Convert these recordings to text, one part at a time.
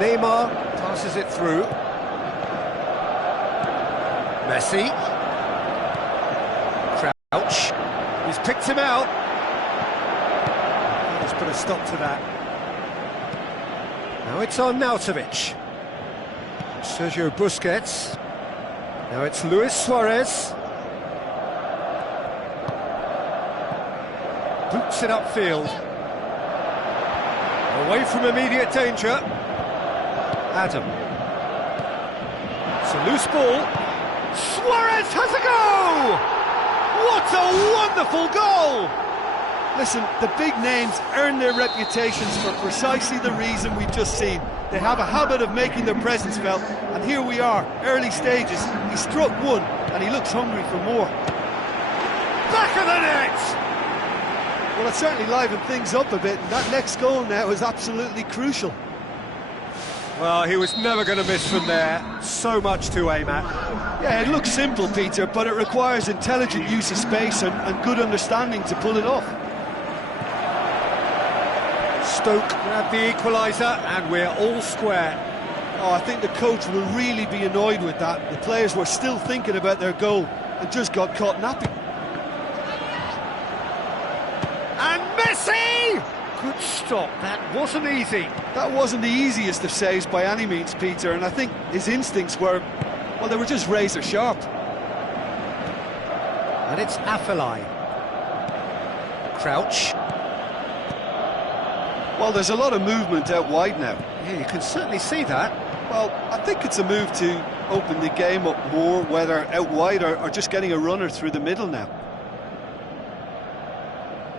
Neymar passes it through. Messi. Crouch. He's picked him out. He's put a stop to that. Now it's on Arnautovic. Sergio Busquets. Now it's Luis Suarez. Boots it upfield. Away from immediate danger. Adam. It's a loose ball. Suarez has a go! What a wonderful goal! Listen, the big names earn their reputations for precisely the reason we've just seen. They have a habit of making their presence felt, and here we are, early stages. He struck one, and he looks hungry for more. Back of the net! Well, it certainly livened things up a bit, and that next goal now is absolutely crucial. Well, he was never going to miss from there. So much to aim at. Yeah, it looks simple, Peter, but it requires intelligent use of space and good understanding to pull it off. Stoke grabbed the equaliser, and we're all square. Oh, I think the coach will really be annoyed with that. The players were still thinking about their goal and just got caught napping. And Messi! Good stop, that wasn't easy. That wasn't the easiest of saves by any means, Peter, and I think his instincts were, well, they were just razor sharp. And it's Afellay. Crouch. Well, there's a lot of movement out wide now. Yeah, you can certainly see that. Well, I think it's a move to open the game up more, whether out wide or just getting a runner through the middle now.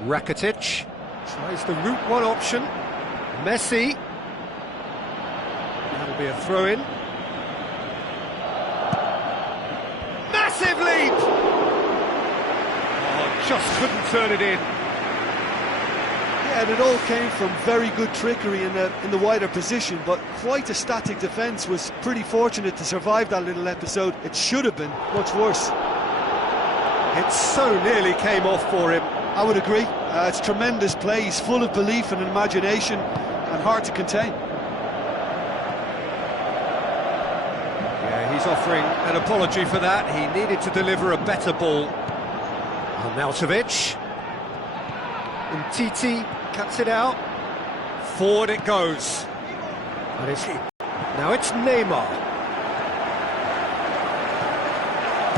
Rakitic tries the route one option. Messi. That'll be a throw-in. Massive leap! Oh, just couldn't turn it in. Yeah, and it all came from very good trickery in the wider position, but quite a static defence. Was pretty fortunate to survive that little episode. It should have been much worse. It so nearly came off for him. I would agree. It's tremendous play. He's full of belief and imagination and hard to contain. Yeah, he's offering an apology for that. He needed to deliver a better ball. Arnautovic. And Titi cuts it out. Forward it goes. And it's now it's Neymar.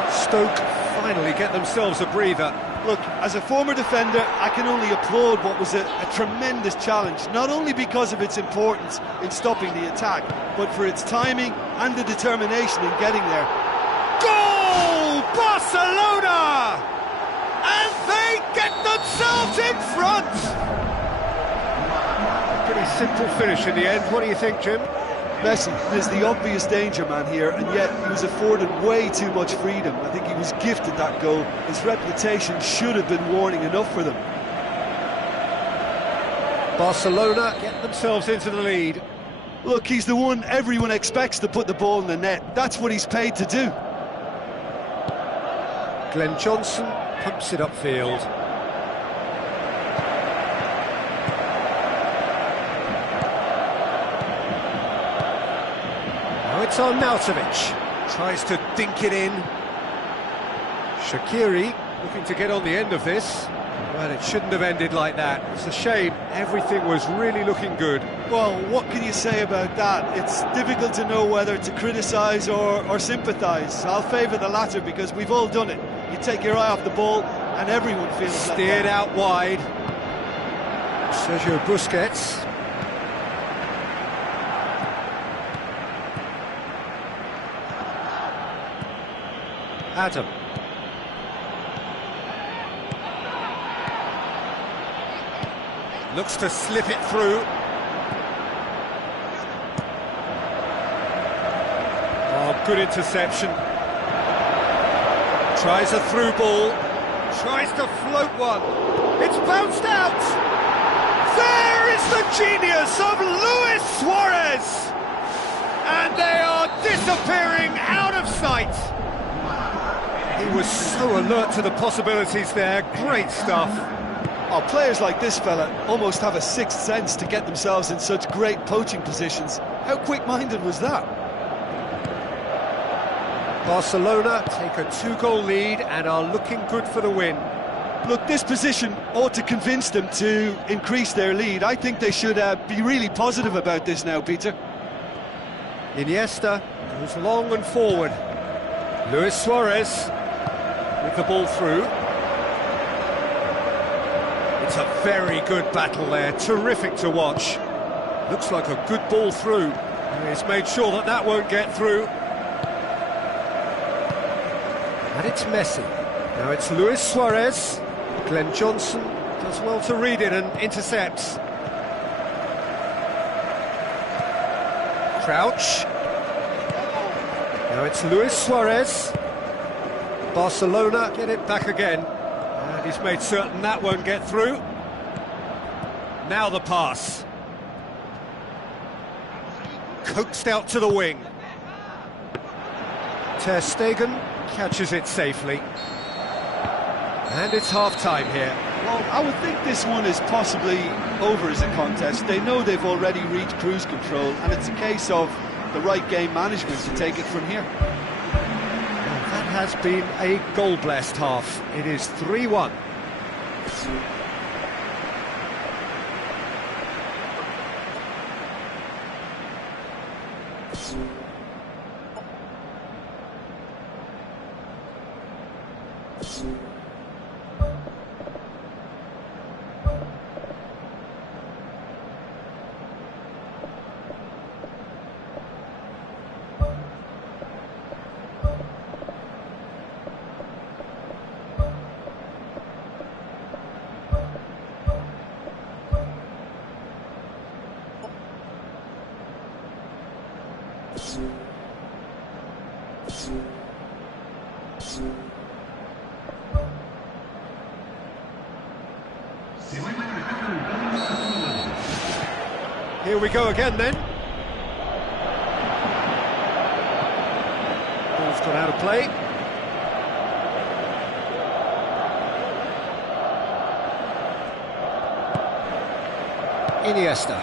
Stoke finally get themselves a breather. Look, as a former defender, I can only applaud what was a tremendous challenge, not only because of its importance in stopping the attack, but for its timing and the determination in getting there. Goal! Barcelona! And they get themselves in front! A pretty simple finish in the end. What do you think, Jim? Messi is the obvious danger man here, and yet he was afforded way too much freedom. I think he was gifted that goal. His reputation should have been warning enough for them. Barcelona get themselves into the lead. Look, he's the one everyone expects to put the ball in the net. That's what he's paid to do. Glenn Johnson pumps it upfield. It's on Arnautovic. Tries to dink it in. Shaqiri looking to get on the end of this. Well, it shouldn't have ended like that. It's a shame. Everything was really looking good. Well, what can you say about that? It's difficult to know whether to criticise or sympathise. I'll favour the latter because we've all done it. You take your eye off the ball and everyone feels steered out wide. Sergio Busquets. Adam. Looks to slip it through. Oh, good interception. Tries a through ball. Tries to float one. It's bounced out. There is the genius of Luis Suarez. And they are disappearing out of sight. He was so alert to the possibilities there. Great stuff. Oh, players like this fella almost have a sixth sense to get themselves in such great poaching positions. How quick-minded was that? Barcelona take a 2-goal lead and are looking good for the win. Look, this position ought to convince them to increase their lead. I think they should be really positive about this now, Peter. Iniesta goes long and forward. Luis Suarez with the ball through. It's a very good battle there, terrific to watch. Looks like a good ball through. He's made sure that that won't get through. And it's Messi. Now it's Luis Suarez. Glenn Johnson does well to read it and intercepts. Crouch. Now it's Luis Suarez. Barcelona get it back again. And he's made certain that won't get through. Now the pass. Coaxed out to the wing. Ter Stegen catches it safely. And it's half-time here. Well, I would think this one is possibly over as a contest. They know they've already reached cruise control, and it's a case of the right game management to take it from here. Well, that has been a goal-blessed half. It is 3-1. Here we go again then. Ball's gone out of play. Iniesta.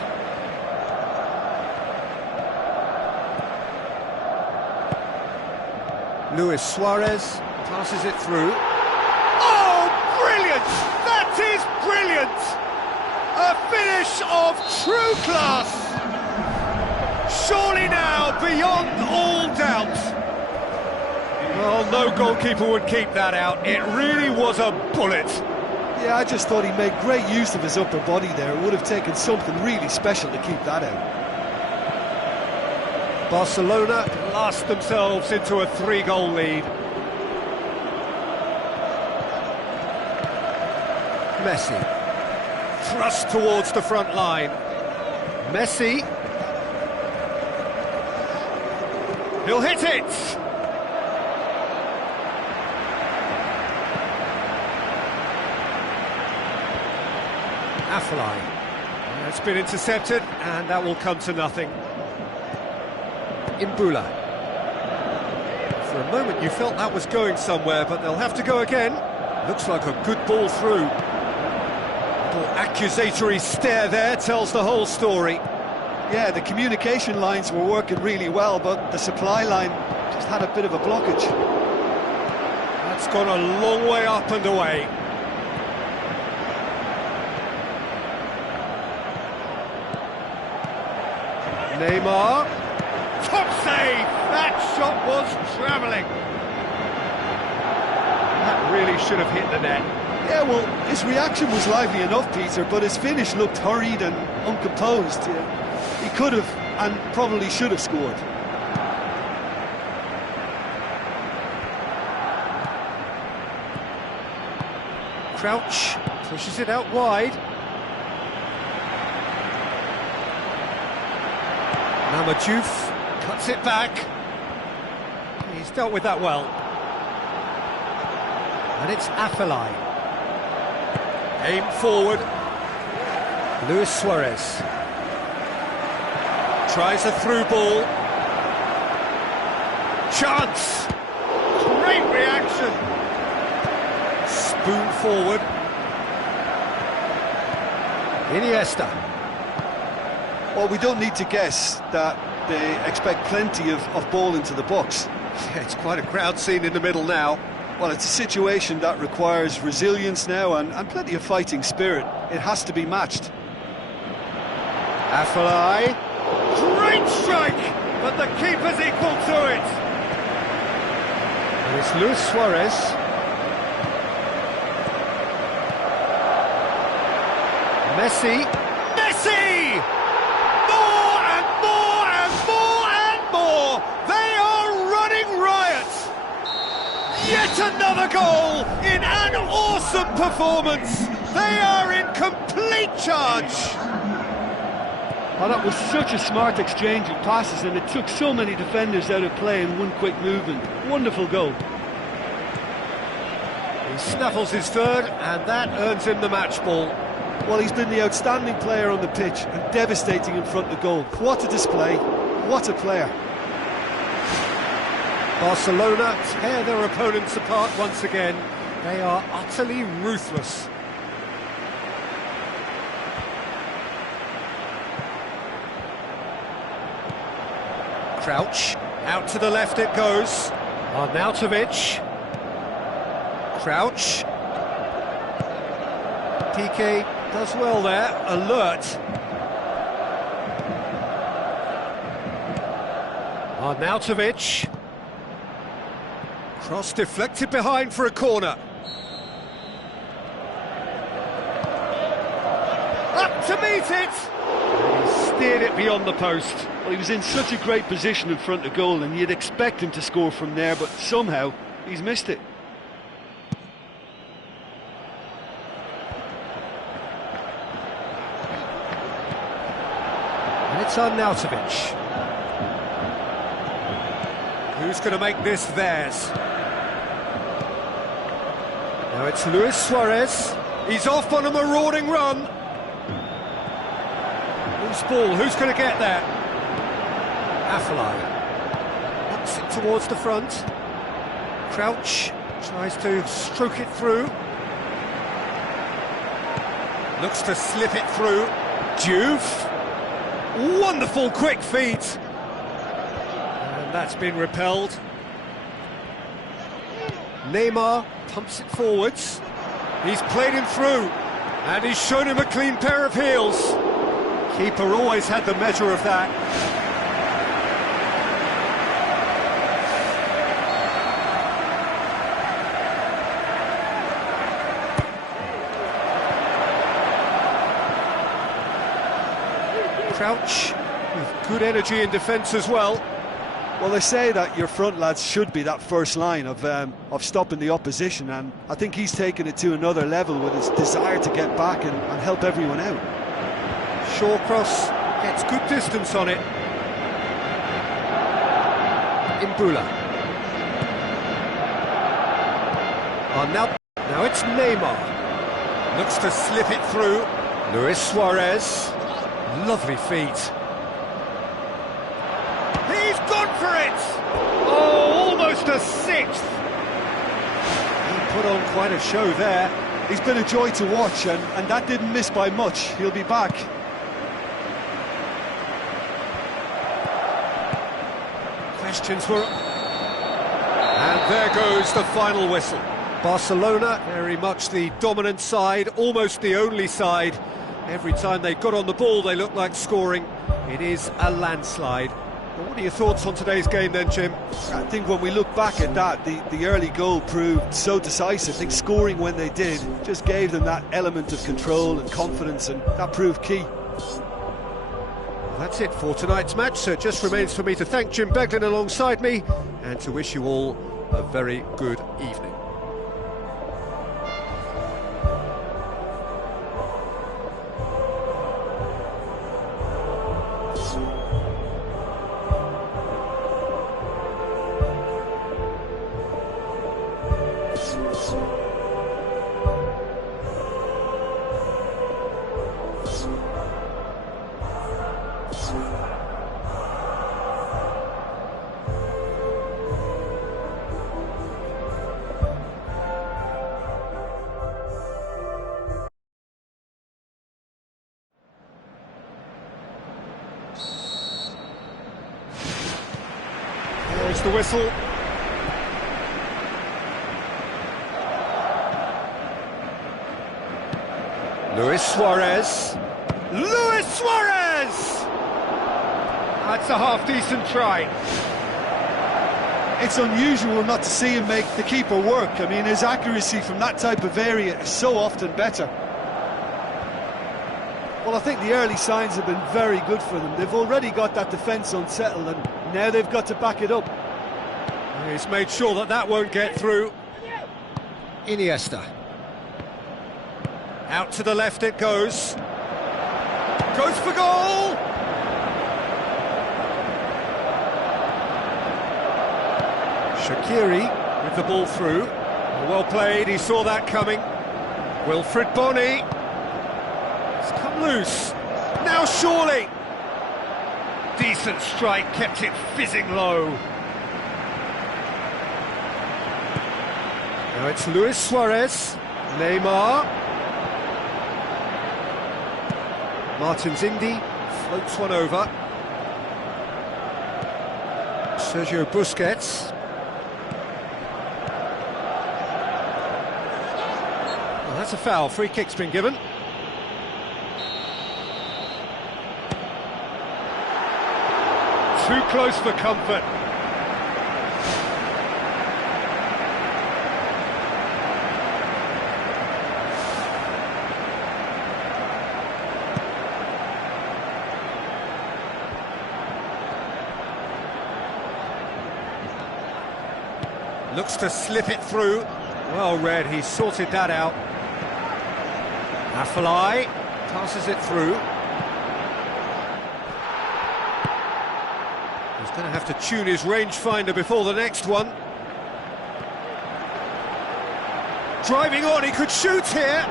Luis Suarez passes it through. Oh, brilliant! That is brilliant! A finish of true class! Surely now, beyond all doubt. Well, no goalkeeper would keep that out. It really was a bullet. Yeah, I just thought he made great use of his upper body there. It would have taken something really special to keep that out. Barcelona blast themselves into a 3-goal lead. Messi. Thrust towards the front line. Messi. He'll hit it! Afellay. It's been intercepted, and that will come to nothing. Imbula. For a moment you felt that was going somewhere, but they'll have to go again. Looks like a good ball through. Little accusatory stare there tells the whole story. Yeah, the communication lines were working really well, but the supply line just had a bit of a blockage. That's gone a long way up and away. Neymar. Top save! That shot was travelling. That really should have hit the net. Yeah, well, his reaction was lively enough, Peter, but his finish looked hurried and uncomposed. He could have and probably should have scored. Crouch pushes it out wide. Namadjouf cuts it back. He's dealt with that well. And it's Afellay. Aim forward. Luis Suarez. Tries a through ball. Chance! Great reaction! Spoon forward. Iniesta. Well, we don't need to guess that they expect plenty of ball into the box. Yeah, it's quite a crowd scene in the middle now. Well, it's a situation that requires resilience now and plenty of fighting spirit. It has to be matched. Afellay. Great strike! But the keeper's equal to it. And it's Luis Suarez. Messi. Messi! More and more and more and more! They are running riot! Yet another goal in an awesome performance! They are in complete charge! Well, that was such a smart exchange of passes, and it took so many defenders out of play in one quick movement. Wonderful goal. He snaffles his third, and that earns him the match ball. Well, he's been the outstanding player on the pitch and devastating in front of goal. What a display, what a player. Barcelona tear their opponents apart once again. They are utterly ruthless. Crouch, out to the left it goes. Arnautovic. Crouch. Piqué does well there, alert. Arnautovic. Cross deflected behind for a corner. Up to meet it! And he steered it beyond the post. Well, he was in such a great position in front of goal, and you'd expect him to score from there, but somehow he's missed it. And it's Arnautovic. Who's going to make this theirs? Now it's Luis Suarez. He's off on a marauding run. Loose ball, who's going to get there? Afellay. Knocks it towards the front. Crouch tries to stroke it through. Looks to slip it through. Juve. Wonderful quick feet. And that's been repelled. Neymar pumps it forwards. He's played him through. And he's shown him a clean pair of heels. Keeper always had the measure of that. Crouch with good energy in defence as well. Well, they say that your front lads should be that first line of stopping the opposition, and I think he's taken it to another level with his desire to get back and help everyone out. Short cross gets good distance on it. Imbula. Now it's Neymar. Looks to slip it through. Luis Suarez. Lovely feet. He's gone for it! Oh, almost a sixth! He put on quite a show there. He's been a joy to watch, and that didn't miss by much. He'll be back. Questions were... And there goes the final whistle. Barcelona, very much the dominant side, almost the only side. Every time they got on the ball, they looked like scoring. It is a landslide. But what are your thoughts on today's game then, Jim? I think when we look back at that, the early goal proved so decisive. I think scoring when they did just gave them that element of control and confidence, and that proved key. Well, that's it for tonight's match, so it just remains for me to thank Jim Beglin alongside me and to wish you all a very good evening. There's the whistle. Luis Suarez. Luis Suarez! That's a half-decent try. It's unusual not to see him make the keeper work. I mean, his accuracy from that type of area is so often better. Well, I think the early signs have been very good for them. They've already got that defence unsettled, and now they've got to back it up. He's made sure that that won't get through. Iniesta. Out to the left it goes. Goes for goal! Shaqiri with the ball through. Well played, he saw that coming. Wilfried Bony. It's come loose. Now surely. Decent strike, kept it fizzing low. Now it's Luis Suarez. Neymar. Martins Indy floats one over. Sergio Busquets. Well, that's a foul. Free kick's been given. Too close for comfort. Looks to slip it through. Well read, he sorted that out. Afellay passes it through. He's going to have to tune his rangefinder before the next one. Driving on, he could shoot here.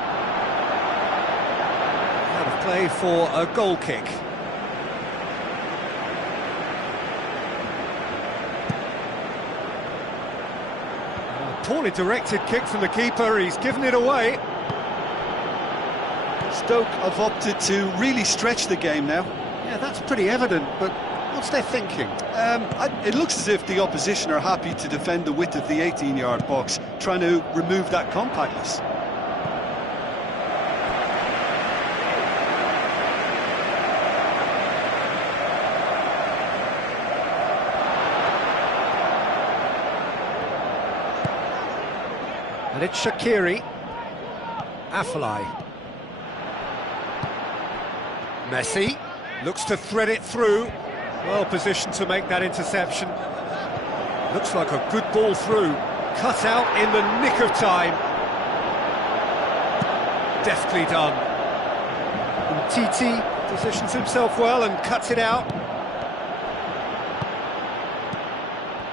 Out of play for a goal kick. Poorly directed kick from the keeper, he's given it away. Stoke have opted to really stretch the game now. Yeah, that's pretty evident, but what's their thinking? It looks as if the opposition are happy to defend the width of the 18-yard box, trying to remove that compactness. And it's Shaqiri. Afellay. Messi looks to thread it through. Well positioned to make that interception. Looks like a good ball through. Cut out in the nick of time. Deftly done. And Titi positions himself well and cuts it out.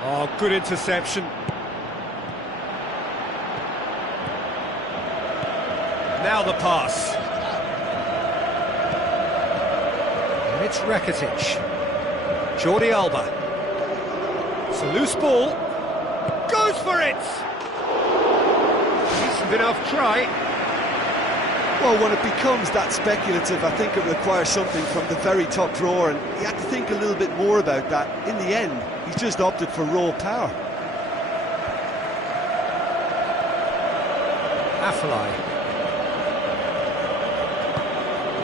Oh, good interception. Now the pass. And it's Rakitic. Jordi Alba. It's a loose ball. Goes for it! Decent enough try. Well, when it becomes that speculative, I think it requires something from the very top drawer, and you have to think a little bit more about that. In the end, he's just opted for raw power. Afellay.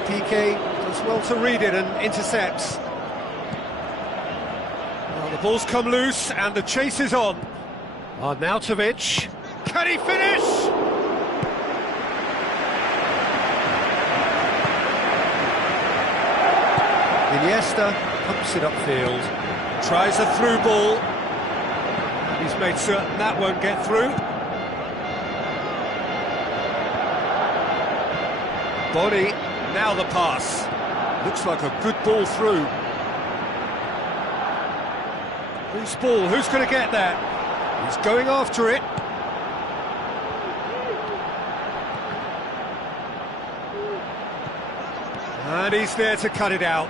PK does well to read it and intercepts. Well, the ball's come loose and the chase is on. Arnautovic. Can he finish? Iniesta pumps it upfield. Tries a through ball. He's made certain that won't get through. Body. Now the pass. Looks like a good ball through. Loose ball, who's going to get that? He's going after it. And he's there to cut it out.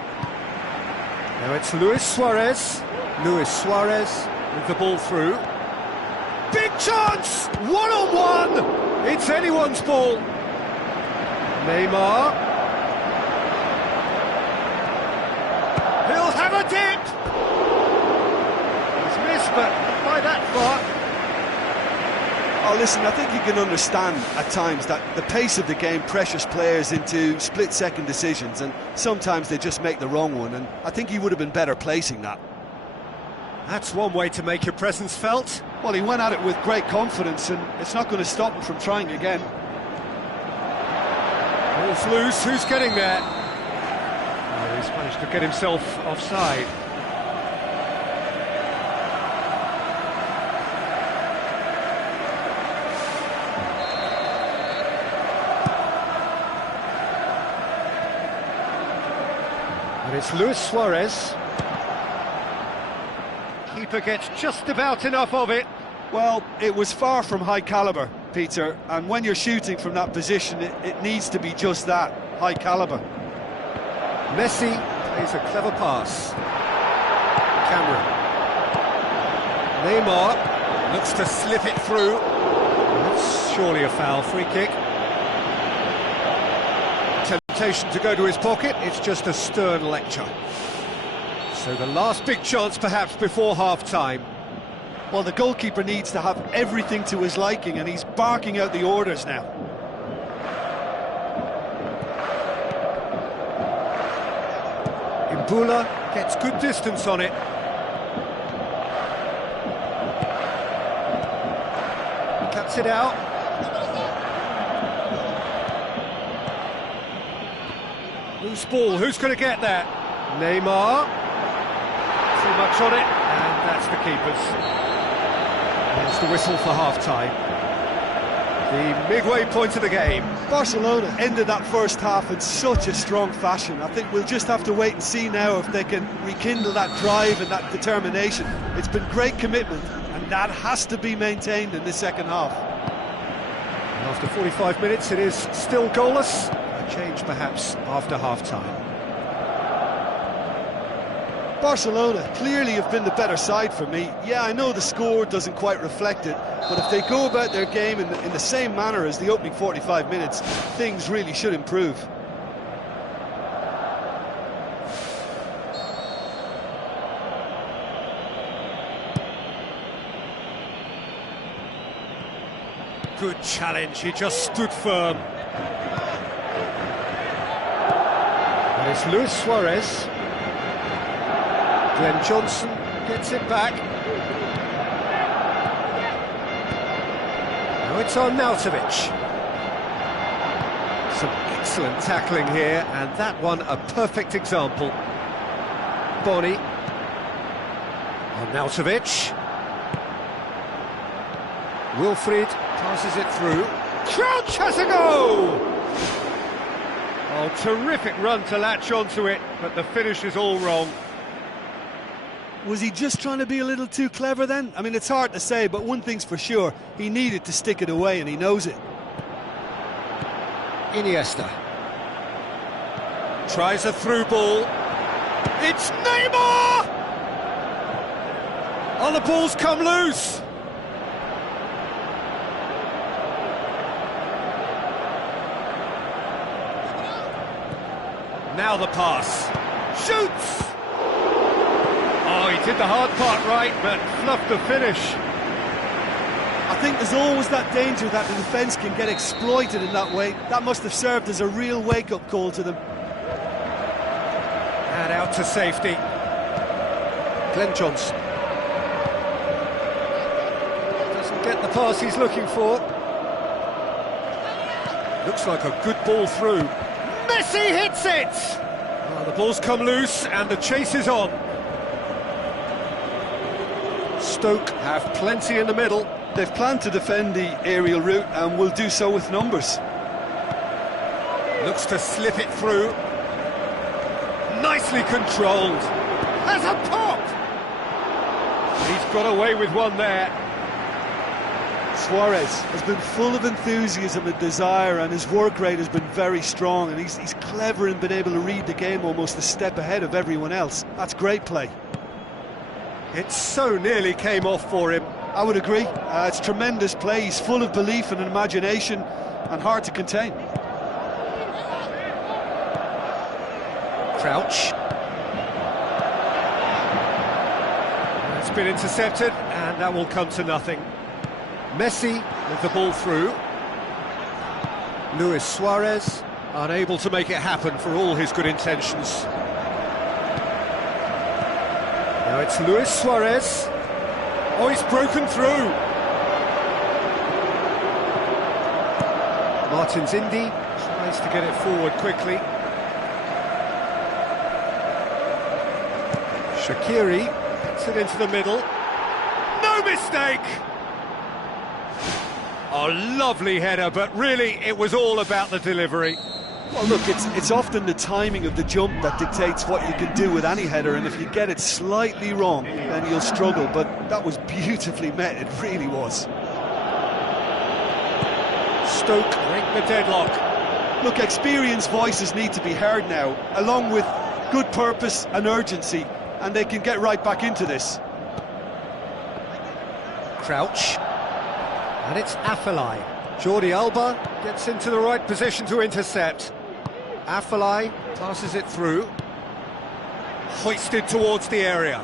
Now it's Luis Suarez. Luis Suarez with the ball through. Big chance! One-on-one! It's anyone's ball. Neymar. He'll have a dip! He's missed, but that far. Oh, listen, I think you can understand at times that the pace of the game pressures players into split-second decisions, and sometimes they just make the wrong one, and I think he would have been better placing that. That's one way to make your presence felt. Well, he went at it with great confidence, and it's not going to stop him from trying again. Ball's loose, who's getting there? Oh, he's managed to get himself offside. And it's Luis Suarez. Keeper gets just about enough of it. Well, it was far from high calibre, Peter, and when you're shooting from that position, it needs to be just that, high calibre. Messi plays a clever pass. Cameron. Neymar looks to slip it through. That's surely a foul, free kick. Temptation to go to his pocket, it's just a stern lecture. So the last big chance perhaps before half-time. Well, the goalkeeper needs to have everything to his liking, and he's barking out the orders now. Imbula gets good distance on it. Cuts it out. Loose ball, who's going to get that? Neymar. Too much on it, and that's the keeper's. There's the whistle for half-time. The midway point of the game. Barcelona ended that first half in such a strong fashion. I think we'll just have to wait and see now if they can rekindle that drive and that determination. It's been great commitment, and that has to be maintained in the second half. And after 45 minutes, it is still goalless. A change perhaps after half-time. Barcelona clearly have been the better side for me. Yeah, I know the score doesn't quite reflect it, but if they go about their game in the same manner as the opening 45 minutes, things really should improve. Good challenge, he just stood firm. And it's Luis Suarez. Glenn Johnson gets it back. Now it's on Nautovic. Some excellent tackling here, and that one a perfect example. Boni. On Nautovic. Wilfried passes it through. Crouch has a go! Oh, terrific run to latch onto it, but the finish is all wrong. Was he just trying to be a little too clever then? I mean, it's hard to say, but one thing's for sure, he needed to stick it away, and he knows it. Iniesta. Tries a through ball. It's Neymar! Oh, the ball's come loose! Now the pass. Shoots! Oh, he did the hard part right, but fluffed the finish. I think there's always that danger that the defence can get exploited in that way. That must have served as a real wake-up call to them. And out to safety. Glenn Johnson. Doesn't get the pass he's looking for. Looks like a good ball through. Messi hits it! Oh, the ball's come loose and the chase is on. Stoke have plenty in the middle. They've planned to defend the aerial route and will do so with numbers. Looks to slip it through. Nicely controlled. Has a pop! He's got away with one there. Suarez has been full of enthusiasm and desire, and his work rate has been very strong, and he's clever in being able to read the game almost a step ahead of everyone else. That's great play. It so nearly came off for him. I would agree. It's tremendous play. He's full of belief and imagination and hard to contain. Crouch. It's been intercepted, and that will come to nothing. Messi with the ball through. Luis Suarez unable to make it happen for all his good intentions. Now it's Luis Suarez. Oh, he's broken through. Martins Indy tries to get it forward quickly. Shaqiri puts it into the middle. No mistake! Oh, lovely header, but really it was all about the delivery. Well, look, it's often the timing of the jump that dictates what you can do with any header, and if you get it slightly wrong, then you'll struggle, but that was beautifully met, it really was. Stoke break the deadlock. Look, experienced voices need to be heard now, along with good purpose and urgency, and they can get right back into this. Crouch. And it's Afellay. Jordi Alba gets into the right position to intercept. Afellay passes it through. Hoisted towards the area.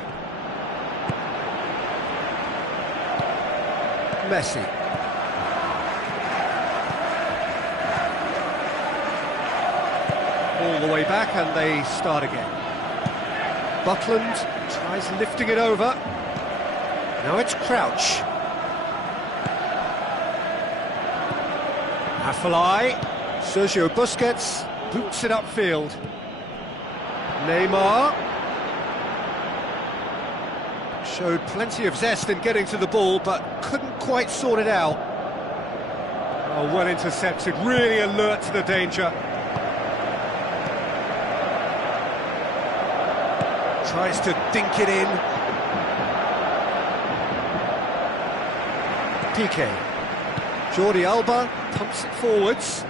Messi. All the way back, and they start again. Buckland tries lifting it over. Now it's Crouch. Afellay. Sergio Busquets boots it upfield. Neymar showed plenty of zest in getting to the ball, but couldn't quite sort it out. Oh, well intercepted, really alert to the danger. Tries to dink it in. Piqué. Jordi Alba pumps it forwards.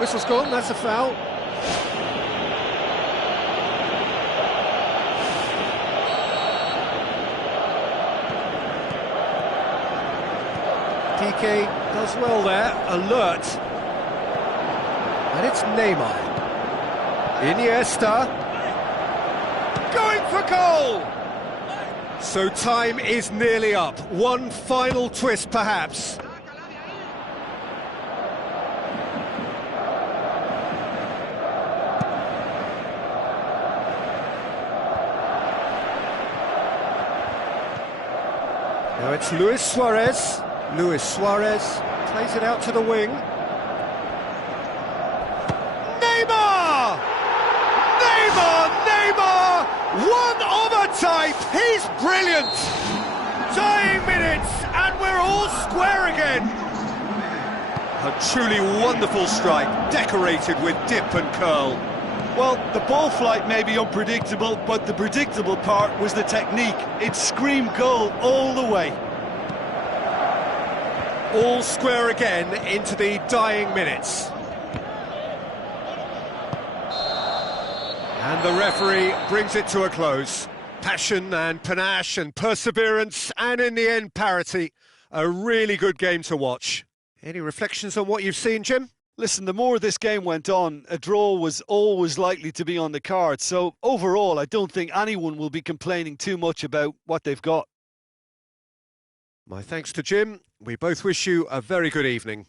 Whistle's gone, that's a foul. Piqué does well there, alert. And it's Neymar. Iniesta. Going for goal! So time is nearly up. One final twist, perhaps. Now it's Luis Suarez. Luis Suarez plays it out to the wing. Neymar! Neymar! Neymar! One of a type! He's brilliant! Dying minutes, and we're all square again. A truly wonderful strike, decorated with dip and curl. Well, the ball flight may be unpredictable, but the predictable part was the technique. It screamed goal all the way. All square again into the dying minutes. And the referee brings it to a close. Passion and panache and perseverance, and in the end, parity. A really good game to watch. Any reflections on what you've seen, Jim? Listen, the more this game went on, a draw was always likely to be on the cards. So overall, I don't think anyone will be complaining too much about what they've got. My thanks to Jim. We both wish you a very good evening.